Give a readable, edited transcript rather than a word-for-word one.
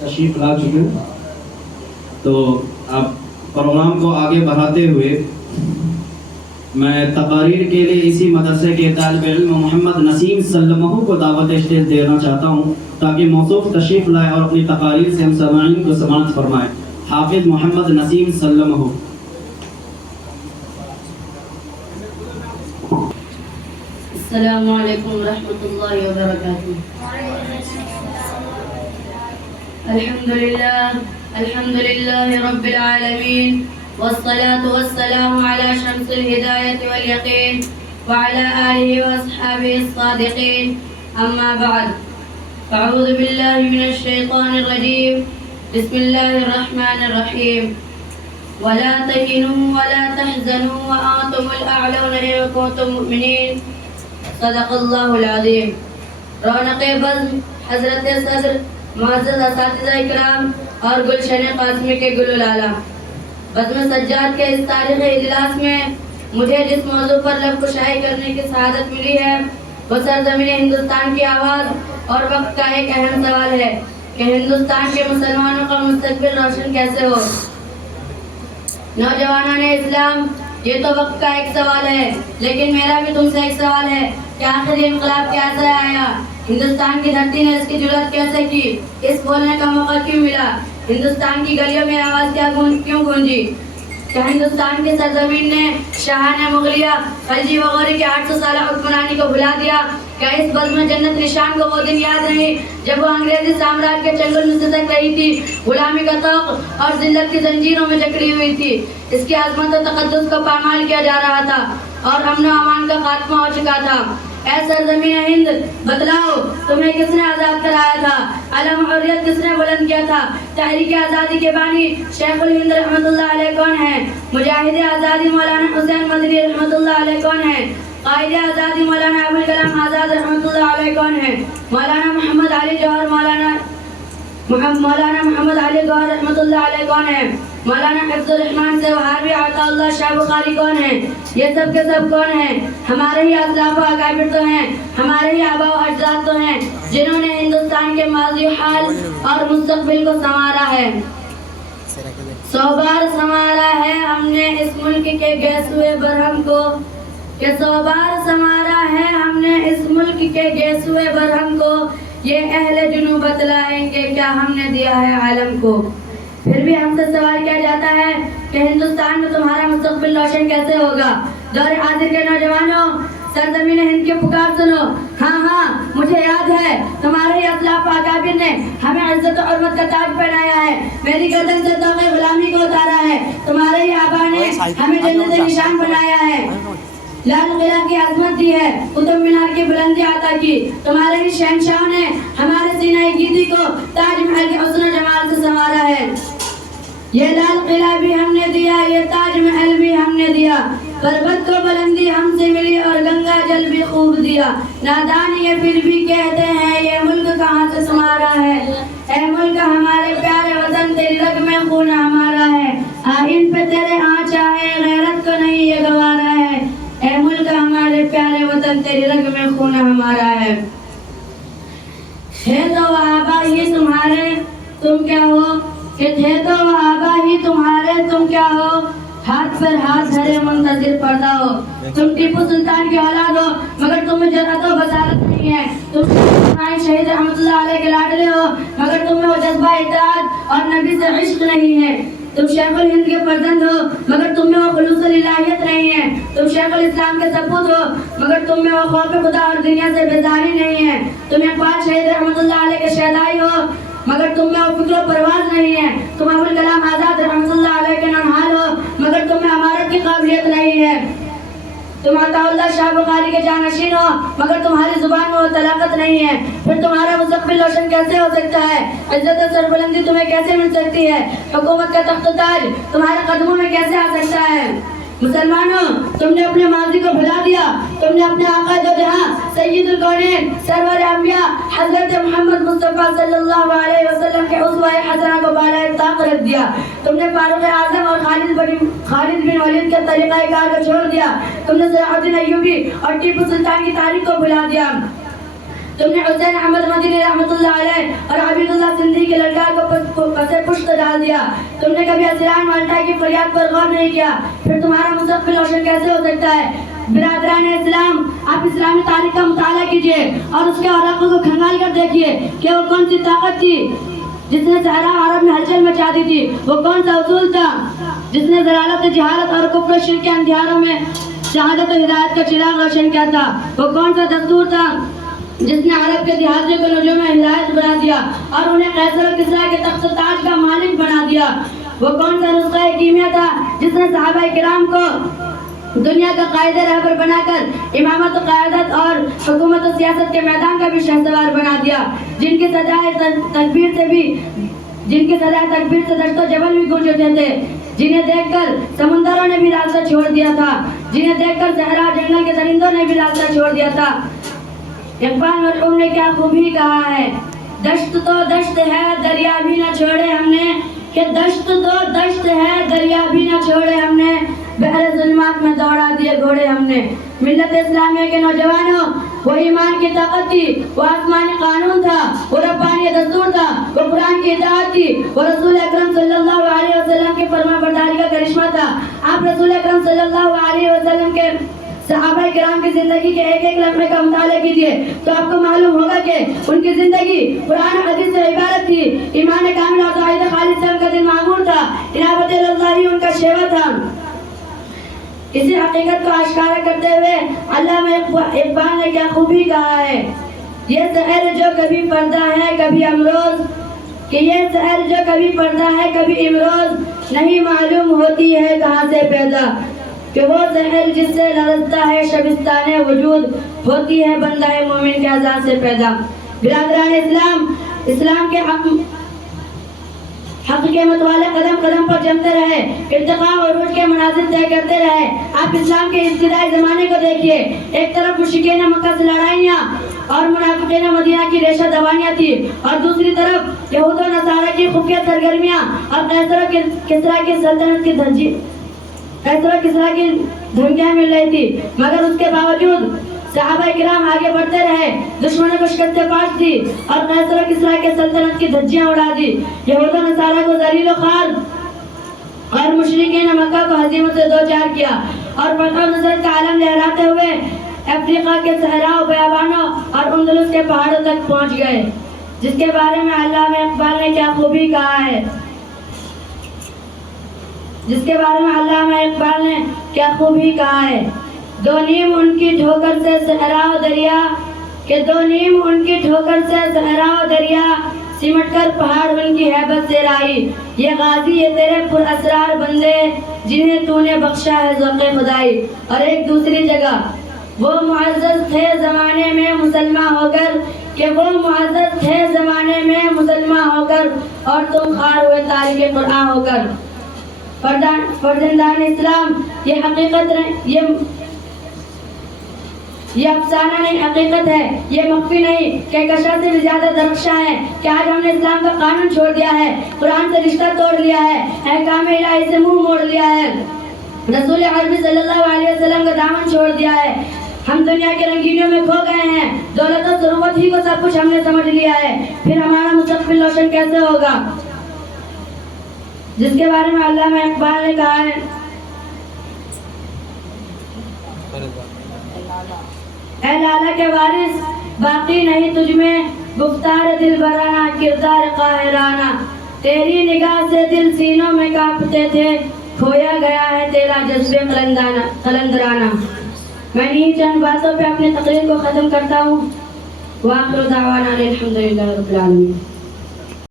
تشریف لا چکے ہیں، تو اب پروگرام کو آگے بڑھاتے ہوئے میں تقاریر کے لیے اسی مدرسے کے طالب علم محمد نسیم سلمہ کو دعوت اسٹیج دینا چاہتا ہوں تاکہ موصوف تشریف لائے اور اپنی تقاریر سے ہم سامعین کو سماعت فرمائے۔ حافظ محمد نسیم سلمہ۔ السلام علیکم ورحمۃ اللہ وبرکاتہ۔ الحمد للہ رب العالمین، والصلاة والسلام على شمس الہدایة والیقین وعلى آلہ واصحابہ الصادقین، اما بعد فاعوذ باللہ من الشیطان الرجیم، بسم اللہ الرحمن الرحیم۔ ولا تهنوا ولا تحزنوا وأنتم الأعلون إن كنتم مؤمنين، صدق اللہ العظیم۔ رونق بزم حضرت صدر، معزز اساتذہ اکرام اور گلشن قاسمی کے گل العالم، بزم سجاد کے اس تاریخ اجلاس میں مجھے جس موضوع پر لب کشائی کرنے کی سعادت ملی ہے وہ سرزمین ہندوستان کی آواز اور وقت کا ایک اہم سوال ہے کہ ہندوستان کے مسلمانوں کا مستقبل روشن کیسے ہو۔ نوجوانان اسلام، یہ تو وقت کا ایک سوال ہے، لیکن میرا بھی تم سے ایک سوال ہے کہ آخر یہ انقلاب کیسے آیا؟ ہندوستان کی دھرتی نے اس کی جرأت کیسے کی؟ اس بولنے کا موقع کیوں ملا؟ ہندوستان کی گلیوں میں آواز کیوں گونجی؟ کیا ہندوستان کی سرزمین نے شاہان مغلیہ خلجی وغیرہ کے 800 سالہ حکمرانی کو بھلا دیا؟ کیا اس بزم جنت نشان کو وہ دن یاد نہیں جب وہ انگریزی سامراج کے چنگل میں سسک رہی تھی، غلامی کا طوق اور ذلت کی زنجیروں میں جکڑی ہوئی تھی، اس کی عظمت و تقدس کو پامال کیا جا رہا تھا اور امن و امان کا خاتمہ ہو چکا تھا؟ اے سرزمین ہند، بتلاؤ تمہیں کس نے آزاد کرایا تھا؟ علم حریت کس نے بلند کیا تھا؟ تحریک آزادی کے بانی شیخ الہند رحمۃ اللہ علیہ کون ہیں؟ مجاہد آزادی مولانا حسین مدنی رحمۃ اللہ علیہ کون ہیں؟ قائد آزادی مولانا ابوالکلام آزاد رحمۃ اللہ علیہ کون ہیں؟ مولانا محمد علی جوہر مولانا محمد علی گوہر رحمۃ اللہ علیہ کون ہیں؟ مولانا حفظ الرحمان سے وہابی عطا اللہ شاہ بخاری کون ہیں؟ یہ سب کے سب کون ہیں؟ ہمارے ہی اسلاف و اکابر تو ہیں، ہمارے ہی آبا و اجداد تو ہیں جنہوں نے ہندوستان کے ماضی حال اور مستقبل کو سنوارا ہے۔ 100 بار سنوارا ہے ہم نے اس ملک کے گیسوئے برہم کو، کہ 100 بار سنوارا ہے ہم نے اس ملک کے گیسوئے برہم کو، یہ اہل جنوب بتلائیں گے کیا ہم نے دیا ہے عالم کو۔ پھر بھی ہم سے سوال کیا جاتا ہے کہ ہندوستان میں تمہارا مستقبل روشن کیسے ہوگا؟ دور حاضر کے نوجوانوں، سرزمین ہند کی پکار سنو۔ ہاں مجھے یاد ہے تمہارے ہی اسلاف و اکابر نے ہمیں عزت و حرمت کا تاج پہنایا ہے، میری گردن سے طوق غلامی کو اتارا ہے، تمہارے ہی آبا نے ہمیں جنت نشان بنایا ہے، لال قلعہ کی عظمت دی ہے، قطب مینار کی بلندی عطا کی، تمہارے ہی شہنشاہوں نے ہمارے سینہ گیتی کو تاج محل کے حسن و جمال سے سنوارا ہے۔ یہ لال قلعہ بھی ہم نے دیا، یہ تاج محل بھی ہم نے دیا، پربت کو بلندی ہم سے ملی اور گنگا جل بھی خوب دیا، نادان یہ پھر بھی کہتے ہیں یہ ملک کہاں سے تمہارا ہے، اے ملک ہمارے پیارے وطن تیری رگ میں خون ہمارا ہے، آئین پہ تیرے آنچ آئے غیرت کو نہیں یہ گوارا ہے، اے ملک ہمارے پیارے وطن تیری رگ میں خون ہمارا ہے۔ تھے تو وہ آبا ہی تمہارے تم کیا ہو، کہ تھے تو وہ آبا ہی تمہارے تم کیا ہو، ہاتھ پر ہاتھ دھرے منتظر پڑتا ہو، تم ٹیپو سلطان کی اولاد ہو مگر تمہیں جرأت و بصارت نہیں ہے، تم شہید رحمۃ اللہ علیہ کے لاڈلے ہو مگر تمہیں وہ جذبہ اطاعت اور نبی سے عشق نہیں ہے، تم شیخ الہند کے فرزند ہو مگر تم میں وہ خلوص الہیت نہیں ہے، تم شیخ الاسلام کے سپوت ہو مگر تم میں وہ خوف خدا اور دنیا سے بیزاری نہیں ہے، تم اقبال شہید رحمۃ اللہ علیہ کے شہدائی ہو مگر تم میں وہ فکر و پرواز نہیں ہے، تم ابوالکلام آزاد رحمۃ اللہ علیہ کے ننہال ہو مگر تم میں امارت کی قابلیت نہیں ہے، تم عطا اللہ شاہ بخاری کے جانشین ہو مگر تمہاری زبان میں وہ طلاقت نہیں ہے، پھر تمہارا مستقبل روشن کیسے ہو سکتا ہے؟ عزت و سربلندی تمہیں کیسے مل سکتی ہے؟ حکومت کا تخت و تاج تمہارے قدموں میں کیسے آ سکتا ہے؟ مسلمانوں، تم نے اپنے ماضی کو بھلا دیا، تم نے اپنے آقا دو جہاں سید الکونین سرور انبیاء حضرت محمد مصطفیٰ صلی اللہ علیہ وسلم کے اسوہ حسنہ کو بالائے طاق رکھ دیا، تم نے فاروق اعظم اور خالد بن ولید کے طریقہ کار کو چھوڑ دیا، تم نے صلاح الدین ایوبی اور ٹیپو سلطان کی تاریخ کو بھلا دیا، تم نے حسین احمد مدنی رحمۃ اللہ علیہ اور عبید اللہ سندھی کے للکار کو پسے پشت ڈال دیا. تم نے کبھی اسیران مالٹا کی فریاد پر غور نہیں کیا. پھر تمہارا مستقبل روشن کیسے ہو سکتا ہے؟ برادران اسلام، آپ اسلامی تاریخ کا مطالعہ کیجیے اور اس کے اوراقوں کو کھنگال کر دیکھیے کہ وہ کون سی طاقت تھی جس نے صحرا عرب میں ہلچل مچا دی تھی. وہ کون سا اصول تھا جس نے ضلالت، جہالت اور کفر و شرک کے اندھیاروں میں شہادت و ہدایت کا چراغ روشن کیا تھا. وہ کون سا دستور تھا جس نے عرب کے دیہاتوں کو نجوم ہدایت بنا دیا اور انہیں قیصر و کسریٰ کے تخت و تاج کا مالک بنا دیا. وہ کون سا نسخہ کیمیا تھا جس نے صحابہ کرام کو دنیا کا قائد رہبر بنا کر امامت و قیادت اور حکومت و سیاست کے میدان کا بھی شہسوار بنا دیا. جن کی صدائے تکبیر سے دشت و جبل بھی گونج اٹھے تھے، جنہیں دیکھ کر سمندروں نے بھی راستہ چھوڑ دیا تھا، جنہیں دیکھ کر صحرا جنگل کے درندوں نے بھی راستہ چھوڑ دیا تھا. اقبال مرحوم نے کیا خوبی کہا ہے، دشت تو دشت ہے دریا بھی نہ چھوڑے ہم نے، کہ دشت تو دشت ہے دریا بھی نہ چھوڑے ہم نے، بحر ظلمات میں دوڑا دیے گھوڑے ہم نے. ملت اسلامیہ کے نوجوانوں، وہ ایمان کی طاقت تھی، وہ آسمانی قانون تھا، وہ ربانی دستور تھا، وہ قرآن کی اطاعت تھی، وہ رسول اکرم صلی اللہ علیہ وسلم کی فرما برداری کا کرشمہ تھا. آپ رسول اکرم صلی اللہ علیہ وسلم کے صحابہ کرام کی زندگی کے ایک ایک لمحے کا مطالعہ کیجیے تو آپ کو معلوم ہوگا کہ ان کی زندگی قرآن و حدیث سے عبارت تھی. ایمان کامل اور توحید خالص سے ان کا دل معمور تھا، انابت اللہ ہی ان کا شیوا تھا. اسی حقیقت کو آشکارا کرتے ہوئے علامہ اقبال نے کیا خوبی کہا ہے، یہ سحر جو کبھی پردہ ہے کبھی امروز، کہ یہ سحر جو کبھی پردہ ہے کبھی امروز، نہیں معلوم ہوتی ہے کہاں سے پیدا، کہ وہ سحر جس سے لرزتا ہے شبستان وجود، ہوتی ہے بندہ مومن کے اعضاء سے پیدا. برادران اسلام، اسلام کے حق کے متوالے قدم قدم پر جمتے رہے، ارتقاء اور عروج کے منازل طے کرتے رہے. آپ اسلام کے ابتدائی زمانے کو دیکھیے، ایک طرف مشرکین مکہ سے لڑائیاں اور منافقین مدینہ کی ریشہ دوانیاں تھی، اور دوسری طرف یہود و نصارہ کی خفیہ سرگرمیاں اور قیصر و کسریٰ کی سلطنت کی دھمکیاں مل رہی تھی. مگر اس کے باوجود صحابہ کرام آگے بڑھتے رہے، دشمنوں کو شکست پاش دی اور قیصر و کسریٰ کے سلطنت کی دھجیاں اڑا دی. یہود و نصارہ کو ذلیل و خوار اور مشرکین مکہ کو ہزیمت سے دوچار کیا اور فتح و نصرت کا عالم لہراتے ہوئے افریقہ کے صحراء و بیابانوں اور اندلس کے پہاڑوں تک پہنچ گئے، جس کے بارے میں علامہ اقبال نے کیا خوبی کہا ہے، جس کے بارے میں علامہ اقبال نے کیا خوبی کہا ہے. دو نیم ان کی ٹھوکر سے صحرا و دریا، کہ دو نیم ان کی ٹھوکر سے صحرا و دریا، سمٹ کر پہاڑ ان کی ہیبت سے رائی. یہ غازی یہ تیرے پر اسرار بندے، جنہیں تو نے بخشا ہے ذوق خدائی. اور ایک دوسری جگہ، وہ معزز تھے زمانے میں مسلمان ہو کر، کہ وہ معزز تھے زمانے میں مسلمان ہو کر، اور تم خوار ہوئے تاریخ قرآن ہو کر. فرزندان اسلام، یہ حقیقت یہ افسانہ نہیں، حقیقت ہے. یہ مخفی نہیں کہ کشا سے بھی زیادہ درخشاں ہے کہ آج ہم نے اسلام کا قانون چھوڑ دیا ہے، قرآن سے رشتہ توڑ لیا ہے، احکام الہی سے منہ موڑ لیا ہے، رسول عربی صلی اللہ علیہ وسلم کا دامن چھوڑ دیا ہے. ہم دنیا کے رنگینیوں میں کھو گئے ہیں، دولت و ثروت ہی کو سب کچھ ہم نے سمجھ لیا ہے. پھر ہمارا مستقبل روشن کیسے ہوگا، جس کے بارے میں علامہ اقبال نے کہا ہے، اے لالا کے وارث باقی نہیں تجھ میں گفتار دل برانہ کردار قاہرانہ، تیری نگاہ سے دل سینوں میں کانپتے تھے، کھویا گیا ہے تیرا جذبے قلندرانہ. میں انہی چند باتوں پہ اپنی تقریر کو ختم کرتا ہوں. وآخر دعوانا الحمدللہ رب العالمین.